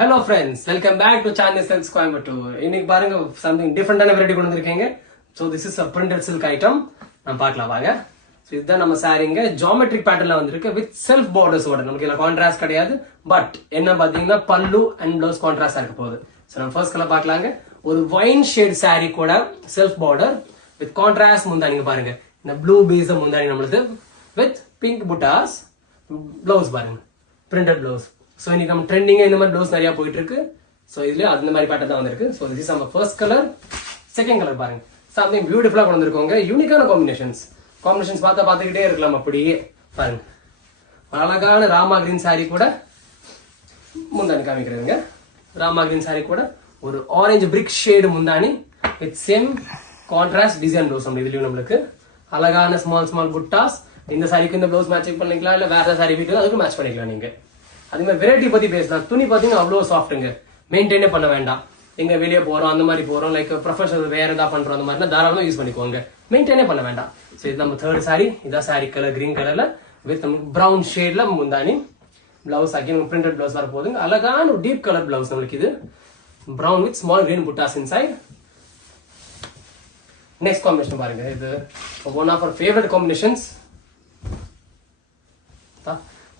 Hello friends, welcome back to Chinese Silks Coimbatore. இன்னைக்கு பாருங்க something different ஆன variety கொண்டு வந்திருக்கேங்க. So this is a printed silk item. நம்ம பார்க்கலாம் வாங்க. So இதுதான் நம்ம சாரிங்க geometric patternல வந்திருக்கு with self borders ஓட. நமக்கு இல்ல கான்ட்ராஸ்ட் கிடையாது. பட் என்ன பாத்தீங்கன்னா பல்லு and blouse கான்ட்ராஸ்டா இருக்க போகுது. So நம்ம ஃபர்ஸ்ட் கலர் பார்க்கலாங்க. ஒரு wine shade saree கூட self border with contrast முந்தானிங்க பாருங்க. இந்த blue base முந்தானி நம்மளுது with pink buttas blouse பாருங்க. Printed blouse. So இன்னைக்கு நம்ம ட்ரெண்டிங்கா இந்த மாதிரி ப்ளவுஸ் நிறைய போயிட்டு இருக்கு. சோ இதுல அந்த மாதிரி பேட்டர்ன் தான் வந்திருக்கு. சோ திஸ் இஸ் நம்ம ஃபர்ஸ்ட் கலர். செகண்ட் கலர் பாருங்க. சம்திங் பியூட்டிஃபுல்லா கொண்டு வந்திருக்கோங்க. யூனிக்கான காம்பினேஷன்ஸ் பார்த்துக்கிட்டே இருக்கலாம் அப்படியே பாருங்க. அழகான ராமா கிரீன் saree கூட முந்தானி காமிக்கிறேங்க. ராமா கிரீன் saree கூட ஒரு ஆரஞ்சு பிரிக் ஷேட் முந்தானி with same contrast design blouse நம்ம இதுலயும் நம்மளுக்கு அழகான ஸ்மால் புட்டாஸ். இந்த சாரிக்கு இந்த ப்ளவுஸ் மேட்ச் பண்ணிக்கலாம், இல்ல வேற சாரி வீட்டுக்கு அதுக்கு மேட்ச் பண்ணிக்கலாம். நீங்க அதே மாதிரி வெரைட்டி பத்தி பேசலாம். துணி பாத்தீங்கன்னா அவ்வளவு சாஃப்ட்டுங்க, மெயின்டைனே பண்ண வேண்டாம். எங்க வெளியே போறோம் அந்த மாதிரி போறோம், லைக் ப்ரொஃபஷனல் வேற ஏதாவது பண்றோம் அந்த மாதிரி தாராளமா யூஸ் பண்ணிக்கோங்க, மெயின்டைனே பண்ண வேண்டாம். ஸோ இது நம்ம தேர்ட் சாரி. இதான் சாரி கலர் கிரீன் கலர்ல வித் பிரவுன் ஷேட்ல முந்தானி பிளவுஸ். அகைன் பிரிண்டட் பிளவுஸ் வர போதுங்க. அழகான டீப் கலர் பிளவுஸ் நம்மளுக்கு இது brown with small green buttas inside. Next combination பாருங்க. இது one of our favourite combinations.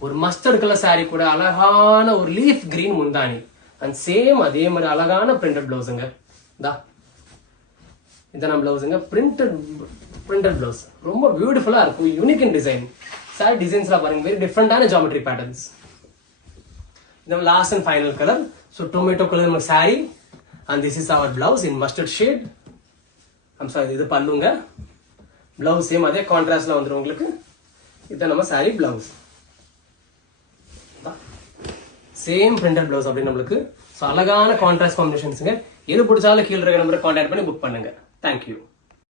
ஒரு மஸ்டர்ட் கலர் சாரி கூட அழகான ஒரு லீஃப் கிரீன் முந்தானி அண்ட் சேம் அதே மாதிரி அழகான பிரிண்டட் பிளவுஸுங்க. இதான் பிளவுஸுங்க. பிரிண்டட் பிளவுஸ் ரொம்ப பியூட்டிஃபுல்லா இருக்கும். யூனிக் இன் டிசைன். சாரி டிசைன்ஸ்லாம் பாருங்க, வெரி டிஃப்ரெண்டான ஜாமெட்ரி பேட்டர்ன்ஸ். இது last and final colour. So tomato colour நம்ம sari and this is our blouse in mustard shade. I'm sorry, இது பல்லுங்க. பிளவுஸ் சேம் அதே கான்ட்ராஸ்ட்ல வந்துடும் உங்களுக்கு. இதுதான் நம்ம sorry blouse. Same printed blouse அப்படின்னு நம்மளுக்கு. ஸோ அழகான கான்ட்ராஸ்ட் காம்பினேஷன்ஸுங்க. எது பிடிச்சாலும் கீழே இருக்க நம்பரை கான்டாக்ட் பண்ணி புக் பண்ணுங்க. தேங்க்யூ.